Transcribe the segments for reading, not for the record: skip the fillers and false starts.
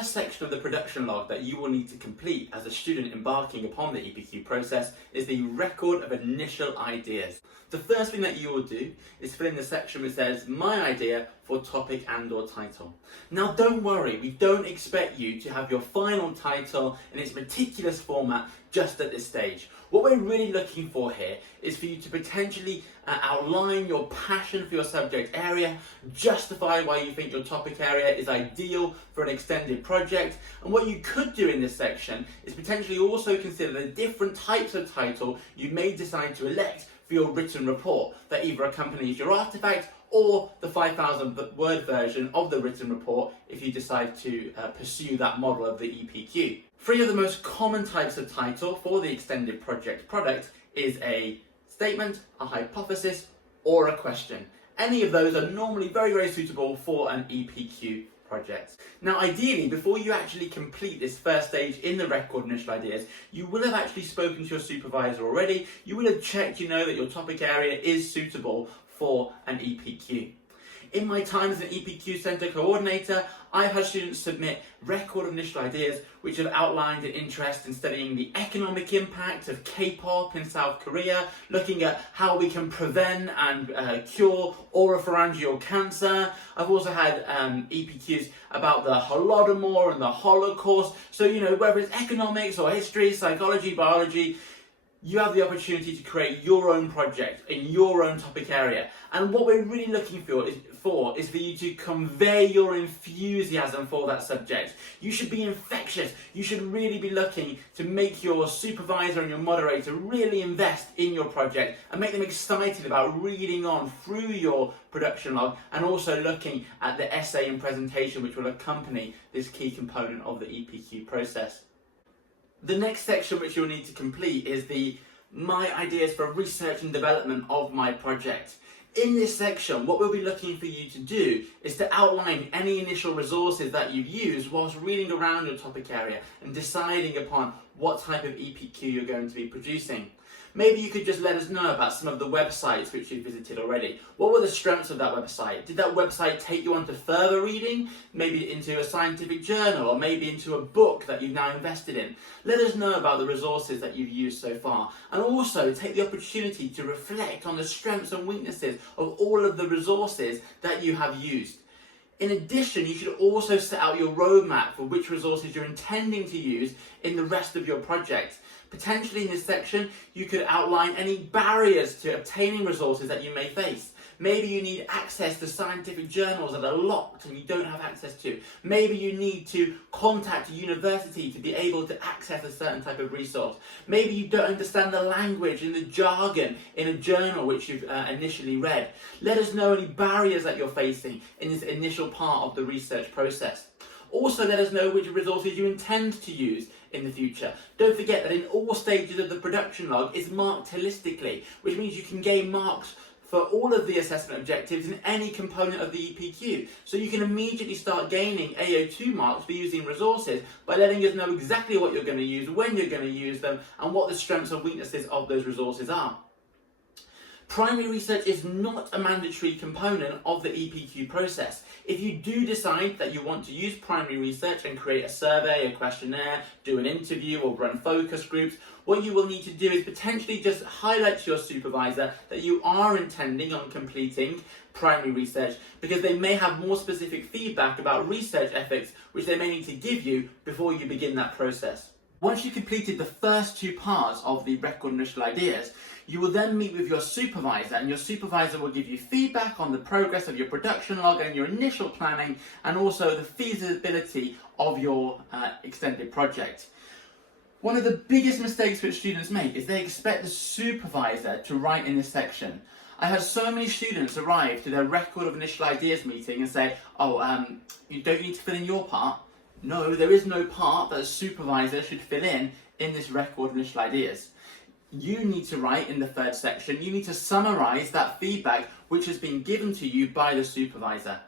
first section of the production log that you will need to complete as a student embarking upon the EPQ process is the record of initial ideas. The first thing that you will do is fill in the section which says, my idea for topic and/or title. Now don't worry, we don't expect you to have your final title in its meticulous format just at this stage. What we're really looking for here is for you to potentially outline your passion for your subject area, justify why you think your topic area is ideal for an extended project, and what you could do in this section is potentially also consider the different types of title you may decide to elect for your written report that either accompanies your artifact or the 5,000 word version of the written report if you decide to pursue that model of the EPQ. Three of the most common types of title for the extended project product is a statement, a hypothesis, or a question. Any of those are normally very, very suitable for an EPQ project. Now ideally, before you actually complete this first stage in the record initial ideas, you will have actually spoken to your supervisor already. You will have checked, that your topic area is suitable for an EPQ. In my time as an EPQ Centre coordinator, I've had students submit record initial ideas which have outlined an interest in studying the economic impact of K-pop in South Korea, looking at how we can prevent and cure oropharyngeal cancer. I've also had EPQs about the Holodomor and the Holocaust. So, whether it's economics or history, psychology, biology, you have the opportunity to create your own project in your own topic area. And what we're really looking for is for you to convey your enthusiasm for that subject. You should be infectious. You should really be looking to make your supervisor and your moderator really invest in your project and make them excited about reading on through your production log and also looking at the essay and presentation which will accompany this key component of the EPQ process. The next section which you'll need to complete is my ideas for research and development of my project. In this section, what we'll be looking for you to do is to outline any initial resources that you've used whilst reading around your topic area and deciding upon what type of EPQ you're going to be producing. Maybe you could just let us know about some of the websites which you've visited already. What were the strengths of that website? Did that website take you on to further reading? Maybe into a scientific journal or maybe into a book that you've now invested in? Let us know about the resources that you've used so far. And also take the opportunity to reflect on the strengths and weaknesses of all of the resources that you have used. In addition, you should also set out your roadmap for which resources you're intending to use in the rest of your project. Potentially in this section, you could outline any barriers to obtaining resources that you may face. Maybe you need access to scientific journals that are locked and you don't have access to. Maybe you need to contact a university to be able to access a certain type of resource. Maybe you don't understand the language and the jargon in a journal which you've initially read. Let us know any barriers that you're facing in this initial part of the research process. Also, let us know which resources you intend to use in the future. Don't forget that in all stages of the production log is marked holistically, which means you can gain marks for all of the assessment objectives in any component of the EPQ. So you can immediately start gaining AO2 marks for using resources by letting us know exactly what you're going to use, when you're going to use them, and what the strengths and weaknesses of those resources are. Primary research is not a mandatory component of the EPQ process. If you do decide that you want to use primary research and create a survey, a questionnaire, do an interview or run focus groups, what you will need to do is potentially just highlight to your supervisor that you are intending on completing primary research because they may have more specific feedback about research ethics which they may need to give you before you begin that process. Once you've completed the first two parts of the record initial ideas, you will then meet with your supervisor and your supervisor will give you feedback on the progress of your production log and your initial planning and also the feasibility of your extended project. One of the biggest mistakes which students make is they expect the supervisor to write in this section. I had so many students arrive to their record of initial ideas meeting and say, you don't need to fill in your part. No, there is no part that a supervisor should fill in this record initial ideas. You need to write in the third section, you need to summarise that feedback which has been given to you by the supervisor.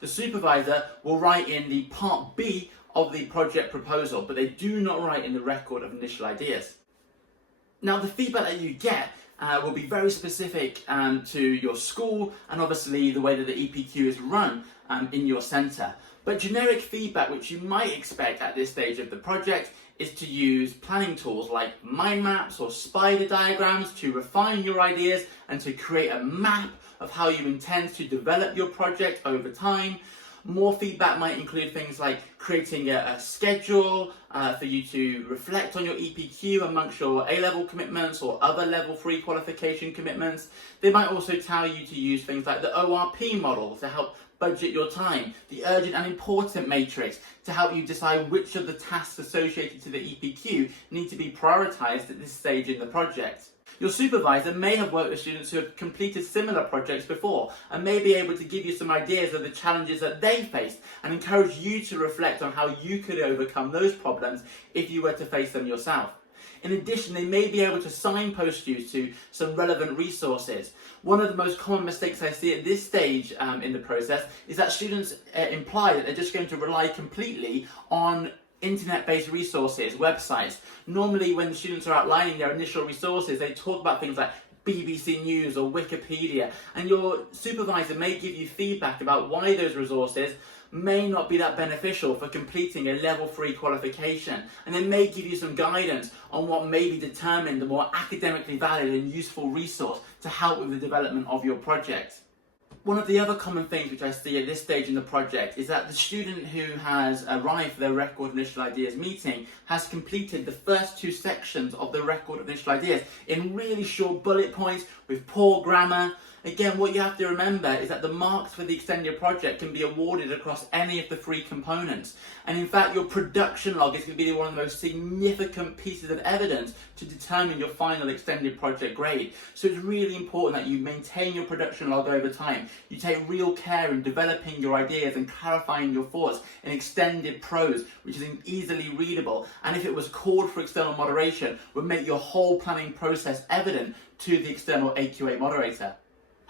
The supervisor will write in the part B of the project proposal, but they do not write in the record of initial ideas. Now the feedback that you get will be very specific to your school and obviously the way that the EPQ is run in your centre. But generic feedback, which you might expect at this stage of the project, is to use planning tools like mind maps or spider diagrams to refine your ideas and to create a map of how you intend to develop your project over time. More feedback might include things like creating a schedule for you to reflect on your EPQ amongst your A-level commitments or other level 3 qualification commitments. They might also tell you to use things like the ORP model to help budget your time, the urgent and important matrix to help you decide which of the tasks associated to the EPQ need to be prioritized at this stage in the project. Your supervisor may have worked with students who have completed similar projects before and may be able to give you some ideas of the challenges that they faced and encourage you to reflect on how you could overcome those problems if you were to face them yourself. In addition, they may be able to signpost you to some relevant resources. One of the most common mistakes I see at this stage in the process is that students imply that they're just going to rely completely on internet-based resources, websites. Normally when students are outlining their initial resources, they talk about things like BBC News or Wikipedia, and your supervisor may give you feedback about why those resources may not be that beneficial for completing a level 3 qualification, and they may give you some guidance on what may be determined the more academically valid and useful resource to help with the development of your project. One of the other common things which I see at this stage in the project is that the student who has arrived for their record initial ideas meeting has completed the first 2 sections of the record initial ideas in really short bullet points with poor grammar. Again, what you have to remember is that the marks for the extended project can be awarded across any of the 3 components. And in fact, your production log is going to be one of the most significant pieces of evidence to determine your final extended project grade. So it's really important that you maintain your production log over time. You take real care in developing your ideas and clarifying your thoughts in extended prose, which is easily readable. And if it was called for external moderation, would make your whole planning process evident to the external AQA moderator.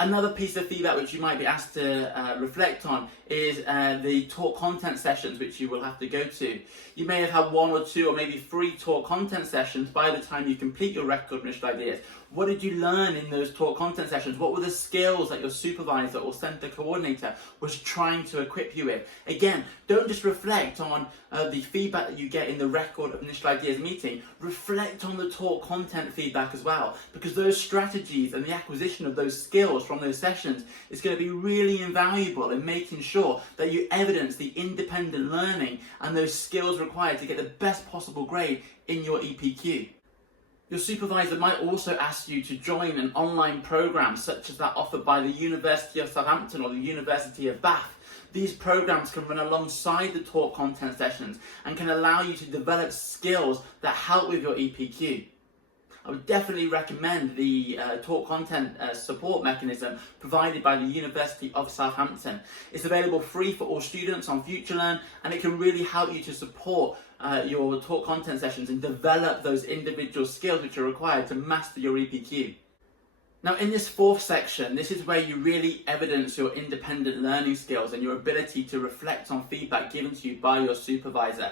Another piece of feedback which you might be asked to reflect on is the talk content sessions which you will have to go to. You may have had 1 or 2 or maybe 3 talk content sessions by the time you complete your record initial ideas. What did you learn in those talk content sessions? What were the skills that your supervisor or centre coordinator was trying to equip you with? Again, don't just reflect on the feedback that you get in the record of initial ideas meeting. Reflect on the talk content feedback as well, because those strategies and the acquisition of those skills from those sessions is going to be really invaluable in making sure that you evidence the independent learning and those skills required to get the best possible grade in your EPQ. Your supervisor might also ask you to join an online program such as that offered by the University of Southampton or the University of Bath. These programs can run alongside the talk content sessions and can allow you to develop skills that help with your EPQ. I would definitely recommend the talk content support mechanism provided by the University of Southampton. It's available free for all students on FutureLearn, and it can really help you to support your talk content sessions and develop those individual skills which are required to master your EPQ. Now in this 4th section, this is where you really evidence your independent learning skills and your ability to reflect on feedback given to you by your supervisor.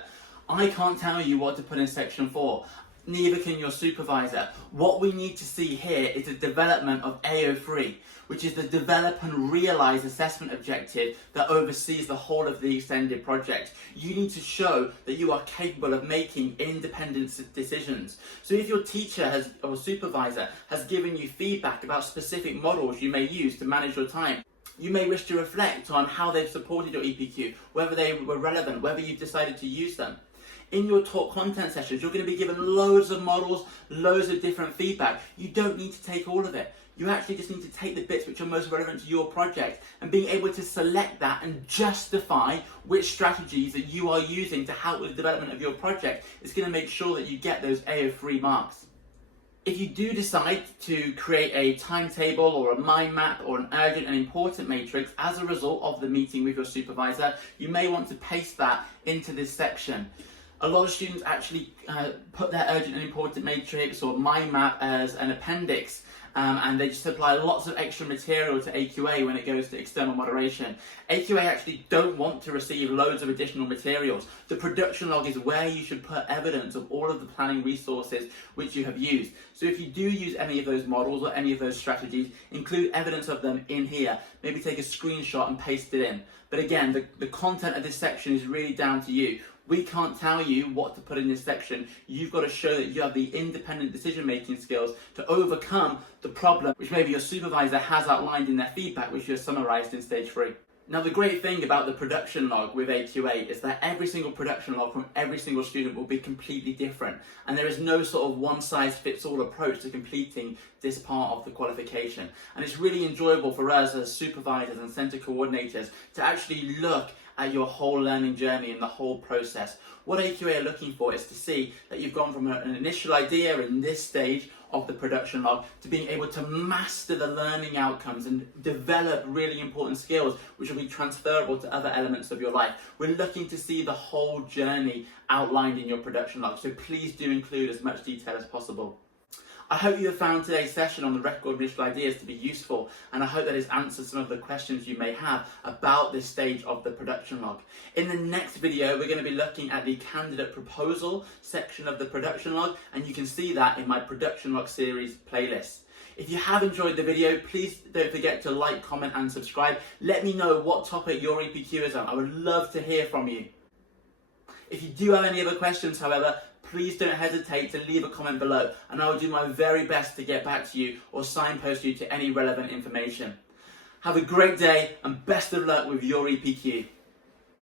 I can't tell you what to put in section 4. Neither can your supervisor. What we need to see here is the development of AO3, which is the develop and realise assessment objective that oversees the whole of the extended project. You need to show that you are capable of making independent decisions. So if your teacher or supervisor has given you feedback about specific models you may use to manage your time, you may wish to reflect on how they've supported your EPQ, whether they were relevant, whether you've decided to use them. In your talk content sessions, you're going to be given loads of models, loads of different feedback. You don't need to take all of it. You actually just need to take the bits which are most relevant to your project, and being able to select that and justify which strategies that you are using to help with the development of your project is going to make sure that you get those AO3 marks. If you do decide to create a timetable or a mind map or an urgent and important matrix as a result of the meeting with your supervisor, you may want to paste that into this section. A lot of students actually put their urgent and important matrix or mind map as an appendix, and they just apply lots of extra material to AQA when it goes to external moderation. AQA actually don't want to receive loads of additional materials. The production log is where you should put evidence of all of the planning resources which you have used. So if you do use any of those models or any of those strategies, include evidence of them in here. Maybe take a screenshot and paste it in. But again, the content of this section is really down to you. We can't tell you what to put in this section. You've got to show that you have the independent decision-making skills to overcome the problem which maybe your supervisor has outlined in their feedback, which you have summarised in stage 3. Now, the great thing about the production log with AQA is that every single production log from every single student will be completely different, and there is no sort of one-size-fits-all approach to completing this part of the qualification. And it's really enjoyable for us as supervisors and centre coordinators to actually look at your whole learning journey and the whole process. What AQA are looking for is to see that you've gone from an initial idea in this stage of the production log to being able to master the learning outcomes and develop really important skills which will be transferable to other elements of your life. We're looking to see the whole journey outlined in your production log, so please do include as much detail as possible. I hope you have found today's session on the record initial ideas to be useful, and I hope that it's answered some of the questions you may have about this stage of the production log. In the next video, we're going to be looking at the candidate proposal section of the production log, and you can see that in my production log series playlist. If you have enjoyed the video, please don't forget to like, comment and subscribe. Let me know what topic your EPQ is on. I would love to hear from you. If you do have any other questions, however, please don't hesitate to leave a comment below, and I will do my very best to get back to you or signpost you to any relevant information. Have a great day and best of luck with your EPQ.